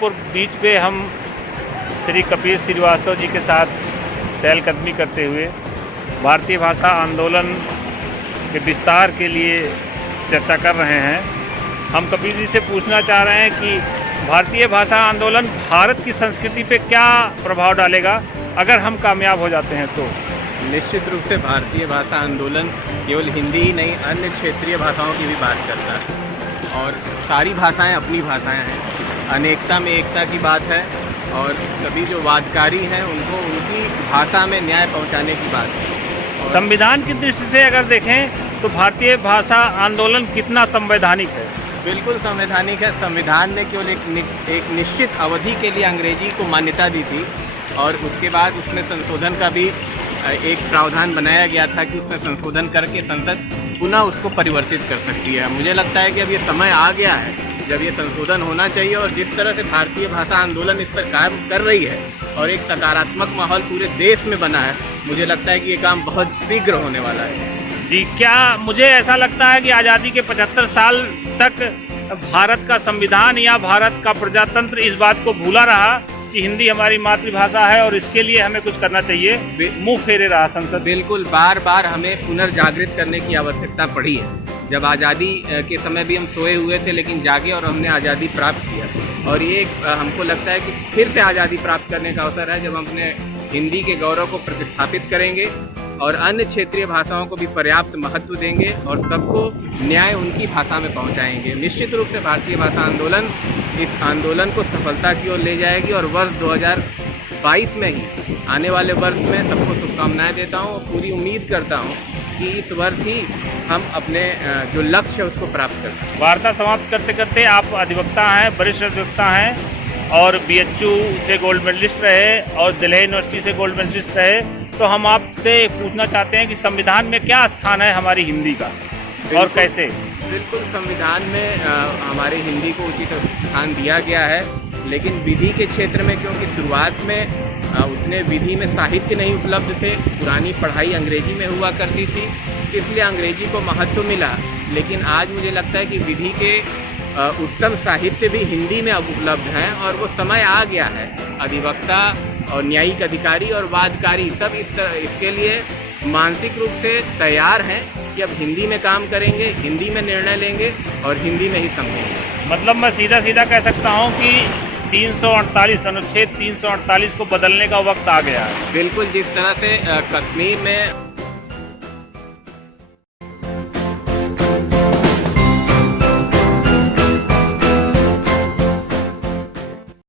गोरखपुर बीच पे हम श्री कपिल श्रीवास्तव जी के साथ चहलकदमी करते हुए भारतीय भाषा आंदोलन के विस्तार के लिए चर्चा कर रहे हैं। हम कपिल जी से पूछना चाह रहे हैं कि भारतीय भाषा आंदोलन भारत की संस्कृति पे क्या प्रभाव डालेगा अगर हम कामयाब हो जाते हैं तो। निश्चित रूप से भारतीय भाषा आंदोलन केवल हिंदी ही नहीं, अन्य क्षेत्रीय भाषाओं की भी बात करता है और सारी भाषाएं अपनी भाषाएं हैं। अनेकता में एकता की बात है और सभी जो वादकारी हैं उनको उनकी भाषा में न्याय पहुंचाने की बात है। संविधान की दृष्टि से अगर देखें तो भारतीय भाषा आंदोलन कितना संवैधानिक है? बिल्कुल संवैधानिक है। संविधान ने केवल एक निश्चित अवधि के लिए अंग्रेजी को मान्यता दी थी और उसके बाद उसमें संशोधन का भी एक प्रावधान बनाया गया था कि उसमें संशोधन करके संसद पुनः उसको परिवर्तित कर सकती है। मुझे लगता है कि अब ये समय आ गया है जब ये संशोधन होना चाहिए और जिस तरह से भारतीय भाषा आंदोलन इस पर काम कर रही है और एक सकारात्मक माहौल पूरे देश में बना है, मुझे लगता है कि ये काम बहुत शीघ्र होने वाला है। जी, क्या मुझे ऐसा लगता है कि आज़ादी के 75 साल तक भारत का संविधान या भारत का प्रजातंत्र इस बात को भूला रहा कि हिंदी हमारी मातृभाषा है और इसके लिए हमें कुछ करना चाहिए, मुंह फेरे रहा संसद। बिल्कुल, बार बार हमें पुनर्जागृत करने की आवश्यकता पड़ी है। जब आज़ादी के समय भी हम सोए हुए थे लेकिन जागे और हमने आज़ादी प्राप्त किया और ये हमको लगता है कि फिर से आज़ादी प्राप्त करने का अवसर है जब हम अपने हिंदी के गौरव को प्रतिस्थापित करेंगे और अन्य क्षेत्रीय भाषाओं को भी पर्याप्त महत्व देंगे और सबको न्याय उनकी भाषा में पहुंचाएंगे। निश्चित रूप से भारतीय भाषा आंदोलन इस आंदोलन को सफलता की ओर ले जाएगी और वर्ष 2022 में ही आने वाले वर्ष में सबको शुभकामनाएं देता हूं और पूरी उम्मीद करता हूं कि इस वर्ष ही हम अपने जो लक्ष्य है उसको प्राप्त कर सकें। वार्ता समाप्त करते करते, आप अधिवक्ता हैं, वरिष्ठ अधिवक्ता हैं और BHU से गोल्ड मेडलिस्ट रहे और दिल्ली यूनिवर्सिटी से गोल्ड मेडलिस्ट रहे, तो हम आपसे पूछना चाहते हैं कि संविधान में क्या स्थान है हमारी हिंदी का और कैसे? बिल्कुल, संविधान में हमारे हिंदी को उचित स्थान दिया गया है, लेकिन विधि के क्षेत्र में क्योंकि शुरुआत में उतने विधि में साहित्य नहीं उपलब्ध थे, पुरानी पढ़ाई अंग्रेजी में हुआ करती थी, इसलिए अंग्रेजी को महत्व मिला। लेकिन आज मुझे लगता है कि विधि के उत्तम साहित्य भी हिंदी में अब उपलब्ध हैं और वो समय आ गया है। अधिवक्ता और न्यायिक अधिकारी और वादकारी सब इसके लिए मानसिक रूप से तैयार हैं कि अब हिंदी में काम करेंगे, हिंदी में निर्णय लेंगे और हिंदी में ही समझेंगे। मतलब मैं सीधा सीधा कह सकता हूँ कि 348 अनुच्छेद 348 को बदलने का वक्त आ गया है। बिल्कुल, जिस तरह से कश्मीर में